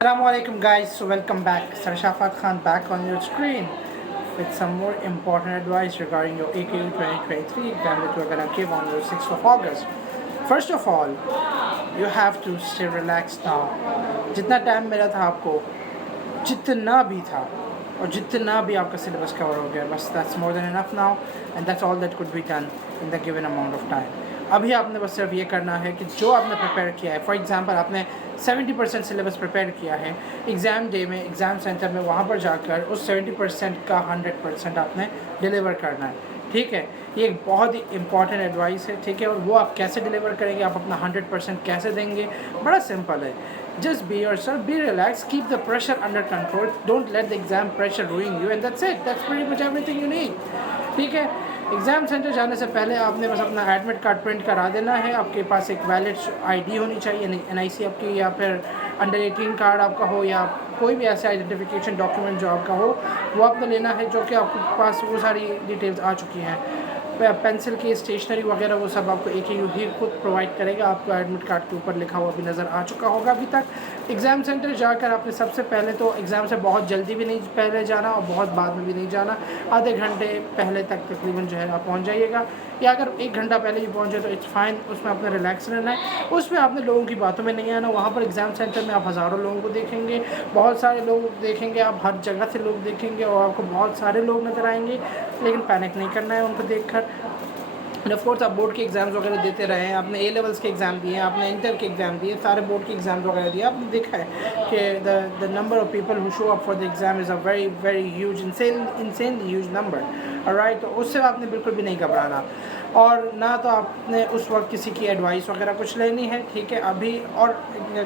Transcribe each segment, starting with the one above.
Assalamualaikum guys, so welcome back. Sir Shafat Khan back on your screen with some more important advice regarding your AKU 2023 exam that we're gonna give on your 6th of August. First of all, you have to stay relaxed now. जितना time मिला था आपको, जितना भी था और जितना भी आपका सिलेबस कवर हो गया, बस that's more than enough now and that's all that could be done in the given amount of time. अभी आपने बस सिर्फ ये करना है कि जो आपने प्रिपेयर किया है, फॉर एग्जांपल आपने 70% सिलेबस प्रिपेयर किया है, एग्ज़ाम डे में एग्ज़ाम सेंटर में वहाँ पर जाकर उस 70% का 100% आपने डिलीवर करना है. ठीक है, ये एक बहुत ही इंपॉर्टेंट एडवाइस है. ठीक है, और वो आप कैसे डिलीवर करेंगे, आप अपना 100% कैसे देंगे, बड़ा सिंपल है. Just be yourself, be relaxed, keep the pressure under control, don't let the exam pressure ruin you, and that's it. That's pretty much everything you need. ठीक है, एग्ज़ाम सेंटर जाने से पहले आपने बस अपना एडमिट कार्ड प्रिंट करा देना है. आपके पास एक वैलिड आईडी होनी चाहिए, NIC आपकी, या फिर अंडर 18 कार्ड आपका हो, या कोई भी ऐसे आइडेंटिफिकेशन डॉक्यूमेंट जो आपका हो, वो आपने लेना है, जो कि आपके पास वो सारी डिटेल्स आ चुकी हैं. पेंसिल की स्टेशनरी वगैरह वो सब आपको AKU ही खुद प्रोवाइड करेगा. आपको एडमिट कार्ड के ऊपर लिखा हुआ भी नज़र आ चुका होगा अभी तक. एग्ज़ाम सेंटर जाकर आपने सबसे पहले तो एग्ज़ाम से बहुत जल्दी भी नहीं पहले जाना और बहुत बाद में भी नहीं जाना. आधे घंटे पहले तक तकरीबन जो है आप पहुँच जाइएगा, या अगर 1 घंटा पहले ही पहुँचे तो इट्स फाइन. उसमें आपने रिलैक्स रहना है, उसमें आपने लोगों की बातों में नहीं आना. वहाँ पर एग्ज़ाम सेंटर में आप हज़ारों लोगों को देखेंगे, बहुत सारे लोग देखेंगे, आप हर जगह से लोग देखेंगे और आपको बहुत सारे लोग नज़र आएंगे, लेकिन पैनिक नहीं करना है उनको देख कर. एंड ऑफ कोर्स आप बोर्ड के एग्ज़ाम्स वगैरह देते रहे हैं, आपने A लेवल्स के एग्ज़ाम दिए हैं, आपने इंटर के एग्ज़ाम दिए, सारे बोर्ड के एग्ज़ाम्स वगैरह दिए. आपने देखा है कि the number of people who show up for the exam is a very very huge, insanely huge number. Alright, तो उससे आपने बिल्कुल भी नहीं घबराना, और ना तो आपने उस वक्त किसी की एडवाइस वगैरह कुछ लेनी है. ठीक है, अभी और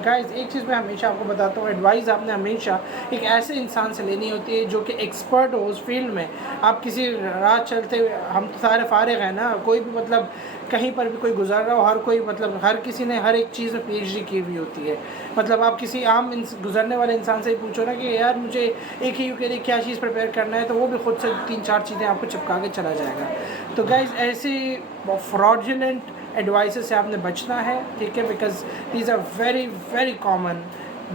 गाइस एक चीज़ मैं हमेशा आपको बताता हूँ, एडवाइस आपने हमेशा एक ऐसे इंसान से लेनी होती है जो कि एक्सपर्ट हो उस फील्ड में. आप किसी रात चलते हुए, हम तो सारे फारिग हैं ना, कोई भी मतलब कहीं पर भी कोई गुजर रहा हो, हर कोई मतलब हर किसी ने हर एक चीज़ में PhD की हुई होती है. मतलब आप किसी आम गुजरने वाले इंसान से ही पूछो ना कि यार मुझे AKU के लिए क्या चीज़ प्रिपेयर करना है, तो वो भी खुद से 3-4 चीज़ें आपको चिपका के चला जाएगा. तो गाइज़ ऐसी फ्रॉडुलेंट एडवाइसेस से आपने बचना है. ठीक है, because these are very very common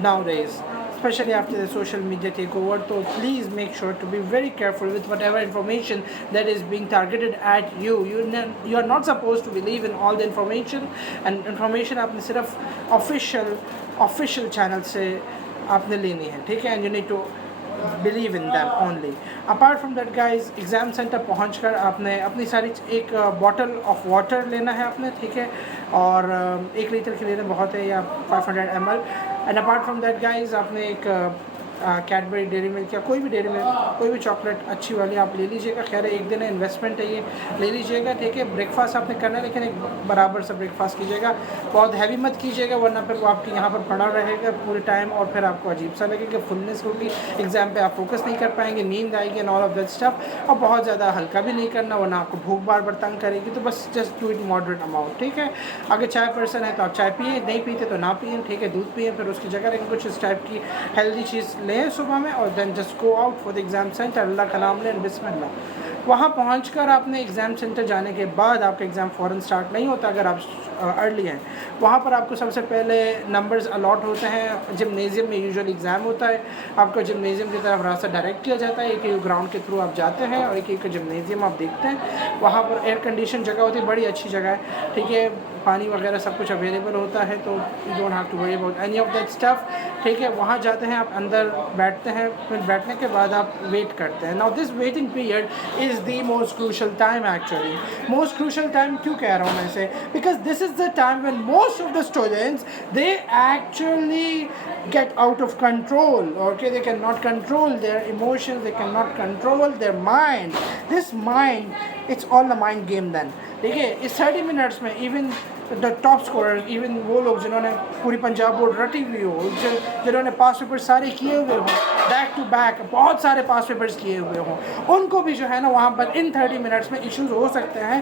nowadays, especially after the social media takeover. So please make sure to be very careful with whatever information that is being targeted at you. You are not supposed to believe in all the information, and information आपने सिर्फ official channel से आपने लेनी है. ठीक है, and you need to believe in them only. Apart from that guys, exam centre पहुँच कर आपने अपनी सारी एक बॉटल ऑफ वाटर लेना है आपने. ठीक है, और 1 लीटर की लेना बहुत है, या 500 ml. And apart from that guys, आपने एक कैडबरी डेयरी मिल्क या कोई भी डेयरी मिल्क, कोई भी चॉकलेट अच्छी वाली आप ले लीजिएगा. खैर एक दिन इन्वेस्टमेंट है, ये ले लीजिएगा. ठीक है, ब्रेकफास्ट आपने करना है, लेकिन एक बराबर सा ब्रेकफास्ट कीजिएगा, बहुत हैवी मत कीजिएगा, वरना फिर वो आपके यहाँ पर पड़ा रहेगा पूरे टाइम और फिर आपको अजीब सा लगेगा, फुलनेस होगी, एग्ज़ाम पे आप फोकस नहीं कर पाएंगे, नींद आएगी and all of that stuff. और बहुत ज़्यादा हल्का भी नहीं करना, वरना आपको भूख बार बार तंग करेगी. तो बस just do it moderate amount. ठीक है, अगर चाय पर्सन है तो आप चाय पिए, नहीं पीते तो ना पिए. ठीक है, दूध पिए, फिर उसकी जगह लेकिन कुछ इस टाइप की हेल्दी चीज़ लें सुबह में, और then just go out for the exam centre. Allah का नाम लें, बिस्मिल्लाह. वहाँ पहुँचकर आपने एग्ज़ाम सेंटर जाने के बाद आपका एग्ज़ाम फ़ौरन स्टार्ट नहीं होता अगर आप अर्ली हैं. वहाँ पर आपको सबसे पहले नंबर्स अलॉट होते हैं. जिमनेजियम में यूजुअली एग्ज़ाम होता है, आपको जिमनेजियम की तरफ रास्ता डायरेक्ट किया जाता है. एक ग्राउंड के थ्रू आप जाते हैं और एक जिमनेजियम आप देखते हैं. वहाँ पर एयर कंडीशन जगह होती है, बड़ी अच्छी जगह है. ठीक है, पानी वगैरह सब कुछ अवेलेबल होता है, तो you don't have to worry about any of that stuff. ठीक है, वहाँ जाते हैं, आप अंदर बैठते हैं, फिर बैठने के बाद आप वेट करते हैं. Now this waiting period is the most crucial time. Actually most crucial time क्यों कह रहा हूँ मैं इसे, because this is the time when most of the students they actually get out of control. Okay, they cannot control their emotions, they cannot control their mind. This mind, it's all a mind game then. ठीक है, इस 30 minutes में even the top scorer, even वो लोग जिन्होंने पूरी Punjab board रटी हुई हो, जिन्होंने पास पेपर सारे किए हुए हों, बैक टू बैक बहुत सारे पास पेपर्स किए हुए हों, उनको भी जो है ना वहाँ पर इन 30 मिनट्स में इश्यूज हो सकते हैं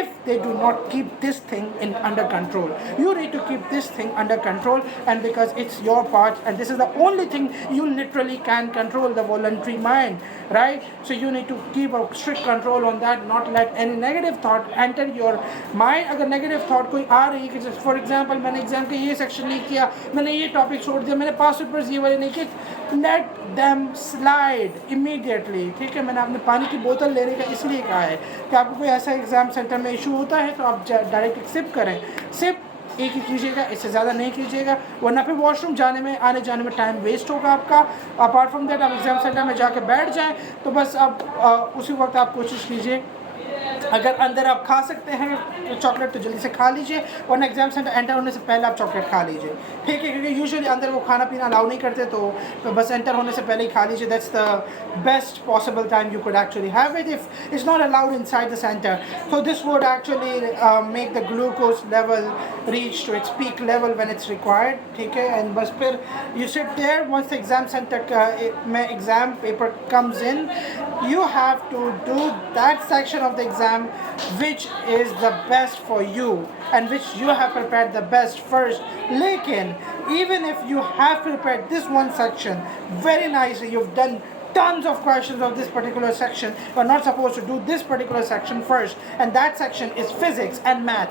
if they do not keep this thing in under control. You need to keep this thing under control, and because it's your part and this is the only thing you literally can control, the voluntary mind, right? So you need to keep a strict control on that, not let any negative thought enter your mind. अगर negative thought कोई आ रही है कि for example मैंने exam का ये section नहीं किया, मैंने ये टॉपिक छोड़ दिया, मैंने पास पेपर्स ये वाले नहीं किए, लेट देम स्लाइड इमीडिएटली। ठीक है, मैंने आपने पानी की बोतल लेने का इसलिए कहा है कि आपको कोई ऐसा एग्ज़ाम सेंटर में इशू होता है तो आप डायरेक्ट सिप करें, सिप एक ही कीजिएगा, इससे ज़्यादा नहीं कीजिएगा, वरना फिर वॉशरूम जाने में आने जाने में टाइम वेस्ट होगा आपका। अपार्ट फ्रॉम दैट आप एग्ज़ाम सेंटर में जाके बैठ जाएं तो बस आप उसी वक्त आप कोशिश कीजिए, अगर अंदर आप खा सकते हैं तो चॉकलेट तो जल्दी से खा लीजिए, वरना एग्जाम सेंटर एंटर होने से पहले आप चॉकलेट खा लीजिए। ठीक है, क्योंकि यूजुअली अंदर वो खाना पीना अलाउ नहीं करते, तो बस एंटर होने से पहले ही खा लीजिए। That's the best possible time you could actually have it if it's not allowed inside the centre. So this would actually make the glucose level reach to its peak level when it's required. ठीक है, and बस फिर you sit there once the exam center में exam paper comes in, you have to do that section of the exam which is the best for you and which you have prepared the best first. लेकिन even if you have prepared this one section very nicely, you've done tons of questions of this particular section, you are not supposed to do this particular section first, and that section is physics and math.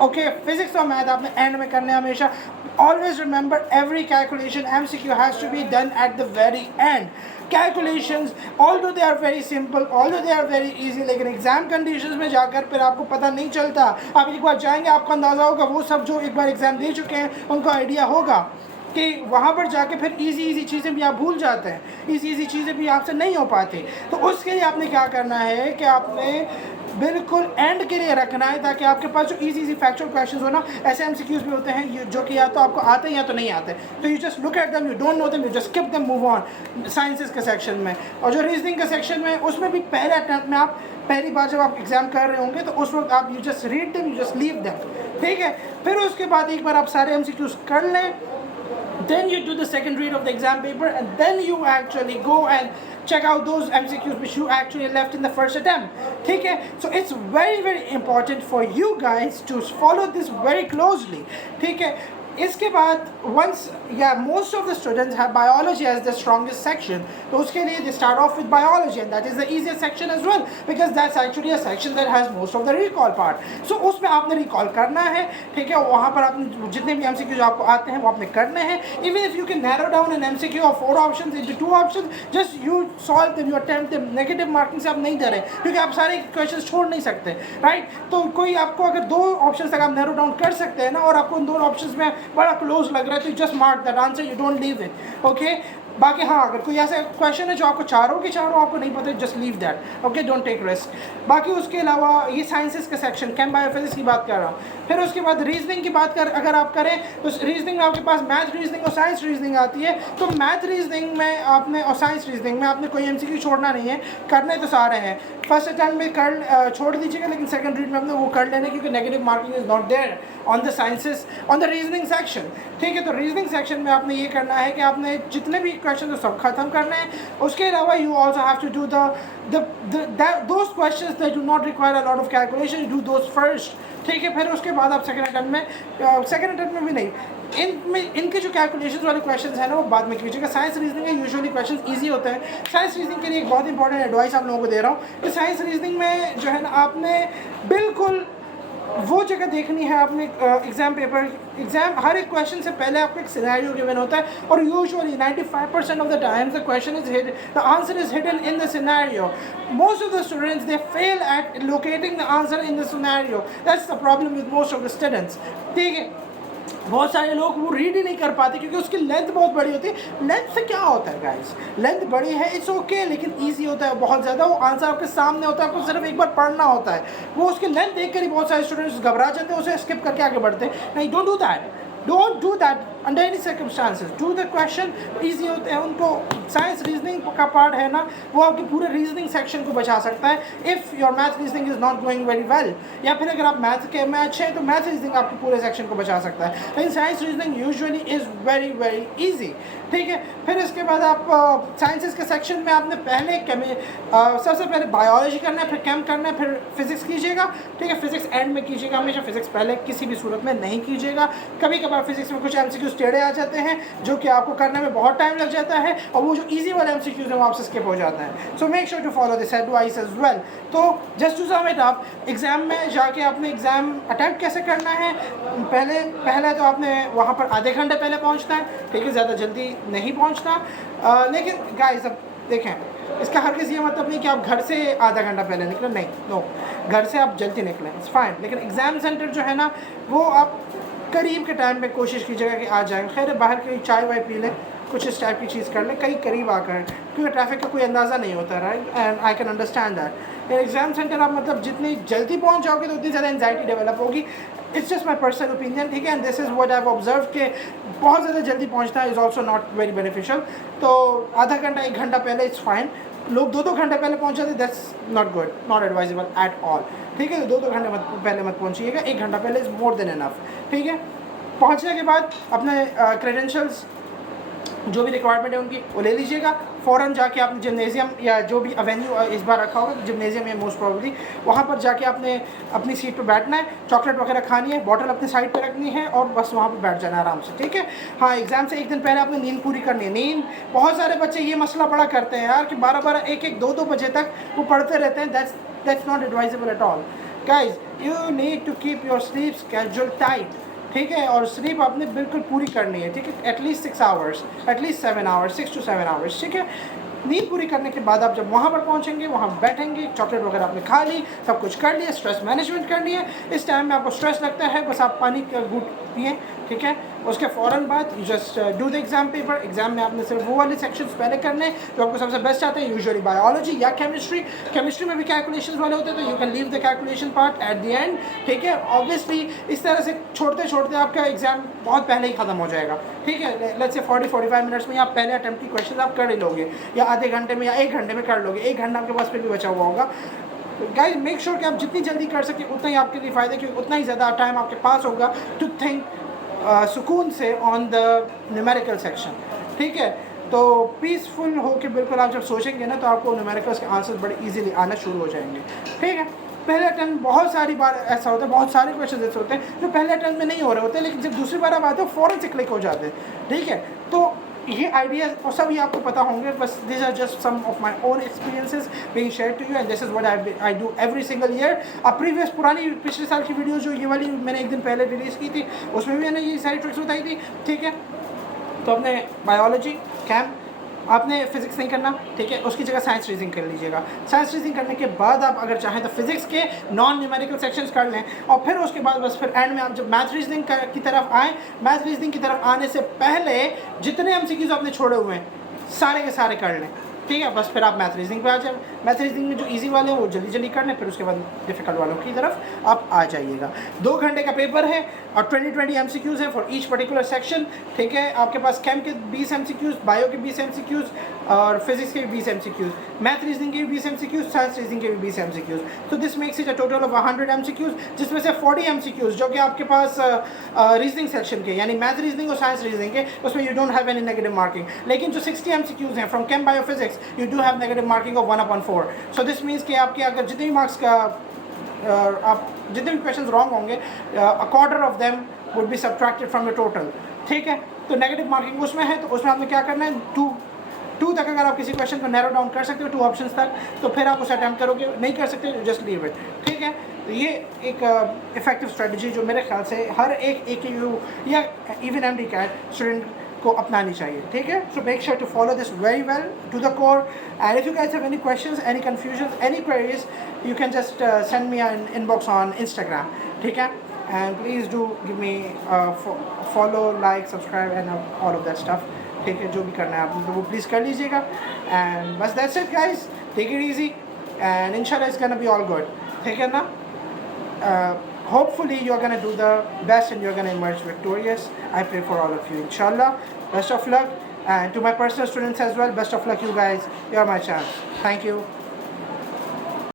Okay, physics और math आपने end में करने हमेशा. Always remember every calculation MCQ has to be done at the very end. Calculations, although they are very simple, although they are very easy, लेकिन exam conditions में जाकर फिर आपको पता नहीं चलता. आप एक बार जाएंगे आपको अंदाज़ा होगा, वो सब जो एक बार एग्जाम दे चुके हैं उनको आइडिया होगा कि वहाँ पर जाके फिर इजी चीज़ें भी आप भूल जाते हैं, इजी चीज़ें भी आपसे नहीं हो पाती. तो उसके लिए आपने क्या करना है कि आपने बिल्कुल एंड के लिए रखना है, ताकि आपके पास जो इजी फैक्चुअल क्वेश्चंस हो ना, ऐसे एमसीक्यूज भी होते हैं जो कि या तो आपको आते हैं या तो नहीं आते, तो you just look at them, you don't know them, you just skip them, move on. Sciences के सेक्शन में और जो रीजनिंग के सेक्शन में, उसमें भी पहले अटैम्प्ट में आप पहली बार जब आप एग्जाम कर रहे होंगे तो उस वक्त आप you just read them, you just leave them. ठीक है, फिर उसके बाद एक बार आप सारे एमसीक्यूज कर लें, then you do the second read of the exam paper, and then you actually go and check out those MCQs which you actually left in the first attempt. ठीक है, so it's very important for you guys to follow this very closely. ठीक है, इसके बाद once most of the students have biology as the strongest section, तो उसके लिए they start off with biology, and that is the easiest section as well because that's actually a section that has most of the recall part. So उसमें आपने recall करना है. ठीक है, वहाँ पर आपने जितने भी MCQ जो आपको आते हैं वो आपने करने हैं. Even if you can narrow down an MCQ of 4 options into 2 options, just you solve them, you attempt them. Negative marking से आप नहीं डरें क्योंकि आप सारे questions छोड़ नहीं सकते, right? तो कोई आपको अगर 2 options तक आप narrow down कर सकते हैं ना, और आपको उन 2 options में बड़ा क्लोज लग रहा है, तो just mark that answer, you don't leave it. Okay, बाकी हाँ, अगर कोई ऐसा क्वेश्चन है जो आपको चारों के चारों आपको नहीं पता, just leave that. Okay, don't take risk. बाकी उसके अलावा ये साइंसेस का सेक्शन, केम बायोफिजिक्स की बात कर रहा हूँ. फिर उसके बाद रीजनिंग की बात अगर आप करें तो रीजनिंग में आपके पास मैथ रीजनिंग और साइंस रीजनिंग आती है. तो मैथ रीजनिंग में आपने और साइंस रीजनिंग में आपने कोई एमसीक्यू छोड़ना नहीं है, करने तो सारे हैं. फर्स्ट अटैम्प्ट में कर छोड़ दीजिएगा, लेकिन सेकंड रीड में आपने वो कर लेना, क्योंकि negative marking is not there on the sciences, on the reasoning section. ठीक है, तो रीजनिंग सेक्शन में आपने ये करना है कि आपने जितने भी क्वेश्चन तो सब खत्म करना है. उसके अलावा you also have to do those questions that do not require a lot of calculation, do those first. ठीक है, फिर उसके बाद आप सेकंड अटैम्प्ट में भी नहीं, इनके जो कैलकुलेशंस वाले क्वेश्चंस हैं ना वो बाद में कीजिएगा. साइंस रीजनिंग में यूजुअली क्वेश्चंस इजी होते हैं. साइंस रीजनिंग के लिए एक बहुत इंपॉर्टेंट एडवाइस आप लोगों को दे रहा हूँ कि साइंस रीजनिंग में जो है ना, आपने बिल्कुल वो जगह देखनी है. आपने एग्जाम हर एक क्वेश्चन से पहले आपको एक सिनेरियो गिवन होता है, और usually 95% of the times the question is hidden, the answer is hidden in the scenario. Most of the students they fail at locating the answer in the scenario. That's the problem with most of the students. ठीक है, बहुत सारे लोग वो read ही नहीं कर पाते क्योंकि उसकी लेंथ बहुत बड़ी होती है. लेंथ से क्या होता है गाइस, लेंथ बड़ी है इट्स ओके, लेकिन ईजी होता है बहुत ज़्यादा. वो आंसर आपके सामने होता है, आपको सिर्फ एक बार पढ़ना होता है. वो उसकी लेंथ देख कर ही बहुत सारे स्टूडेंट्स घबरा जाते हैं, उसे स्किप करके आगे बढ़ते हैं. नहीं, don't do that under any circumstances. Do the question, easy होते हैं उनको. साइंस रीजनिंग का पार्ट है ना, वो आपके पूरे रीजनिंग सेक्शन को बचा सकता है if your math reasoning is not going very well. या फिर अगर आप मैथ में अच्छे हैं तो मैथ रीजनिंग आपके पूरे सेक्शन को बचा सकता है, लेकिन science reasoning usually is very easy. ठीक है, फिर इसके बाद आप साइंसेस के सेक्शन में आपने पहले सबसे पहले बायोलॉजी करना है, फिर केम करना है, फिर फिजिक्स कीजिएगा. ठीक है, फिजिक्स एंड में कीजिएगा, हमेशा फिजिक्स पहले किसी भी सूरत में नहीं कीजिएगा. कभी कभार फिजिक्स में कुछ एमसीक्यूज MCQs टेढ़े आ जाते हैं जो कि आपको करने में बहुत टाइम लग जाता है, और वो जो ईजी वाले MCQs हैं वो आपसे स्किप हो जाते हैं। So make sure to follow this advice as well. तो just to sum it up, exam में जाके आपने एग्ज़ाम अटैम्प्ट कैसे करना है, पहले तो आपने वहाँ पर आधे घंटे पहले पहुँचना है, ठीक है, ज़्यादा जल्दी नहीं पहुँचना। लेकिन गाइस अब देखें, इसका हर किसी ये मतलब नहीं कि आप घर से आधा घंटा पहले निकलें, नहीं, नो, घर से आप जल्दी निकलें, इट्स फाइन, लेकिन एग्ज़ाम सेंटर जो है ना वो आप करीब के टाइम पे कोशिश कीजिएगा कि आ जाएँ। खैर बाहर की चाय वाय पी लें, कुछ इस टाइप की चीज़ कर लें कहीं करीब आकर, क्योंकि ट्रैफिक का कोई अंदाज़ा नहीं होता, right, and I can understand that. Exam centre आप मतलब जितनी जल्दी पहुंच जाओगे तो उतनी ज़्यादा एंजाइटी डेवलप होगी। It's just my personal opinion, ठीक है, and this is what I have observe कि बहुत ज़्यादा जल्दी पहुंचना is also not very beneficial. तो आधा घंटा 1 घंटा पहले इट्स फाइन। लोग 2-2 घंटे पहले पहुँच जाते, that's not good, not advisable at all, ठीक है। 2-2 घंटे पहले मत पहुँचिएगा, 1 घंटा पहले इज़ मोर देन इनफ, ठीक है। पहुँचने के बाद अपने क्रेडेंशियल्स जो भी रिक्वायरमेंट है उनकी वो ले लीजिएगा। फ़ौरन जाके आपने जिम्नेज़ियम या जो भी अवेन्यू इस बार रखा होगा, जिम्नेज़ियम है मोस्ट प्रॉब्ली, वहाँ पर जाके आपने अपनी सीट पर बैठना है, चॉकलेट वगैरह खानी है, बॉटल अपनी साइड पे रखनी है और बस वहाँ पर बैठ जाना आराम से, ठीक है। हाँ, एग्ज़ाम से 1 दिन पहले आपने नींद पूरी करनी है। नींद, बहुत सारे बच्चे ये मसला बड़ा करते हैं यार कि 12-12, 1-1, 2-2 बजे तक वो पढ़ते रहते हैं। That's not advisable at all guys. You need to keep your sleep schedule tight, ठीक है, और स्लीप आपने बिल्कुल पूरी करनी है, ठीक है, at least 6 hours, at least 7 hours, 6 to 7 hours, ठीक है। नींद पूरी करने के बाद आप जब वहाँ पर पहुँचेंगे, वहाँ बैठेंगे, चॉकलेट वगैरह आपने खा ली, सब कुछ कर लिया, स्ट्रेस मैनेजमेंट करनी है। इस टाइम में आपको स्ट्रेस लगता है, बस आप पानी का घूंट पिए, ठीक है। उसके फ़ौरन बाद you just do the exam paper. Exam में आपने सिर्फ वो वाले सेक्शंस पहले करने जो आपको सबसे बेस्ट आते हैं, यूजुअली बायोलॉजी या केमिस्ट्री में भी कैलकुलेशंस वाले होते हैं, तो you can leave the calculation part at the end, ठीक है। ऑब्वियसली इस तरह से छोड़ते छोड़ते आपका एग्ज़ाम बहुत पहले ही ख़त्म हो जाएगा, ठीक है। लेट्स से 40-45 मिनट्स में आप पहले अटैम्प्ट की क्वेश्चन आप कर ही लोगे, या आधे घंटे में या 1 घंटे में कर लोगे। 1 घंटा आपके पास फिर भी बचा हुआ होगा। गाइस मेक श्योर कि आप जितनी जल्दी कर सकें उतना ही आपके लिए फ़ायदा, क्योंकि उतना ही ज़्यादा टाइम आपके पास होगा टू थिंक सुकून से ऑन द न्यूमेरिकल सेक्शन, ठीक है। तो पीसफुल हो के बिल्कुल आप जब सोचेंगे ना तो आपको न्यूमेरिकल्स के आंसर बड़े इजीली आना शुरू हो जाएंगे, ठीक है। पहले अटेम्प्ट बहुत सारी बार ऐसा होता है, बहुत सारे क्वेश्चन ऐसे होते हैं जो पहले अटेम्प्ट में नहीं हो रहे होते, लेकिन जब दूसरी बार आप आते हो फ़ौरन से क्लिक हो जाते हैं, ठीक है। तो ये आइडियाज़ और सब ये आपको पता होंगे, बस this are just some of my own experiences being share to you, and this is what I do every single year. अब पिछले साल की वीडियो जो ये वाली मैंने 1 दिन पहले रिलीज़ की थी, उसमें भी मैंने ये सारी ट्रिक्स बताई थी, ठीक है। तो अपने बायोलॉजी कैम आपने फिजिक्स नहीं करना, ठीक है, उसकी जगह साइंस रीजनिंग कर लीजिएगा। साइंस रीजनिंग करने के बाद आप अगर चाहें तो फिजिक्स के नॉन न्यूमेरिकल सेक्शंस कर लें, और फिर उसके बाद बस फिर एंड में आप जब मैथ रीजनिंग की तरफ आएँ, मैथ रीजनिंग की तरफ आने से पहले जितने MCQs आपने छोड़े हुए हैं सारे के सारे कर लें, ठीक है। बस फिर आप मैथ रीजनिंग पे आ जाए। मैथ रीजनिंग में जो इजी वाले हैं वो जल्दी जल्दी कर लें, फिर उसके बाद डिफ़िकल्ट वालों की तरफ आप आ जाइएगा। 2 घंटे का पेपर है और 20 MCQs है फॉर ईच पर्टिकुलर सेक्शन, ठीक है। आपके पास केम के 20 MCQs, बायो के 20 MCQs और फिजिक्स के भी 20 MCQs, मैथ रीजनिंग के भी 20 MCQs, साइंस रीजनिंग के भी 20 MCQs। तो this makes it a total of 100 MCQs, जिसमें से 40 MCQs जो कि आपके पास रीजनिंग सेक्शन के, यानी मैथ रीजनिंग और साइंस रीजनिंग के, उसमें you don't have any negative marking. लेकिन जो 60 MCQs हैं from came bio physics, you do have negative marking of 1/4। So this means कि आपके अगर जितने भी मार्क्स का आप जितने भी क्वेश्चन रॉन्ग होंगे, a quarter of them would be subtracted from the total, ठीक है। तो नेगेटिव मार्किंग उसमें है, तो उसमें आपने क्या करना है, 2 तक अगर आप किसी क्वेश्चन को नैरो डाउन कर सकते हो 2 ऑप्शंस तक, तो फिर आप उसे अटैम्प्ट करोगे। नहीं कर सकते जस्ट लीव इट, ठीक है। तो ये एक इफेक्टिव स्ट्रेटजी जो मेरे ख्याल से हर एक AKU या इवन MD-CAT स्टूडेंट को अपनानी चाहिए, ठीक है। So make sure to follow this very well to the core, and if you guys have any questions, any confusion, any queries, you can just send me an inbox on Instagram, ठीक है। And please do give me follow, like, subscribe and all of that stuff, ठीक है। जो भी करना है आप तो वो प्लीज़ कर लीजिएगा, एंड बस that's it guys, take it easy and इंशाल्लाह it's gonna be all good, ठीक है ना। Hopefully you're going to do the best and you're going to emerge victorious. I pray for all of you, inshallah. Best of luck, and to my personal students as well, best of luck you guys. You're my champs. Thank you.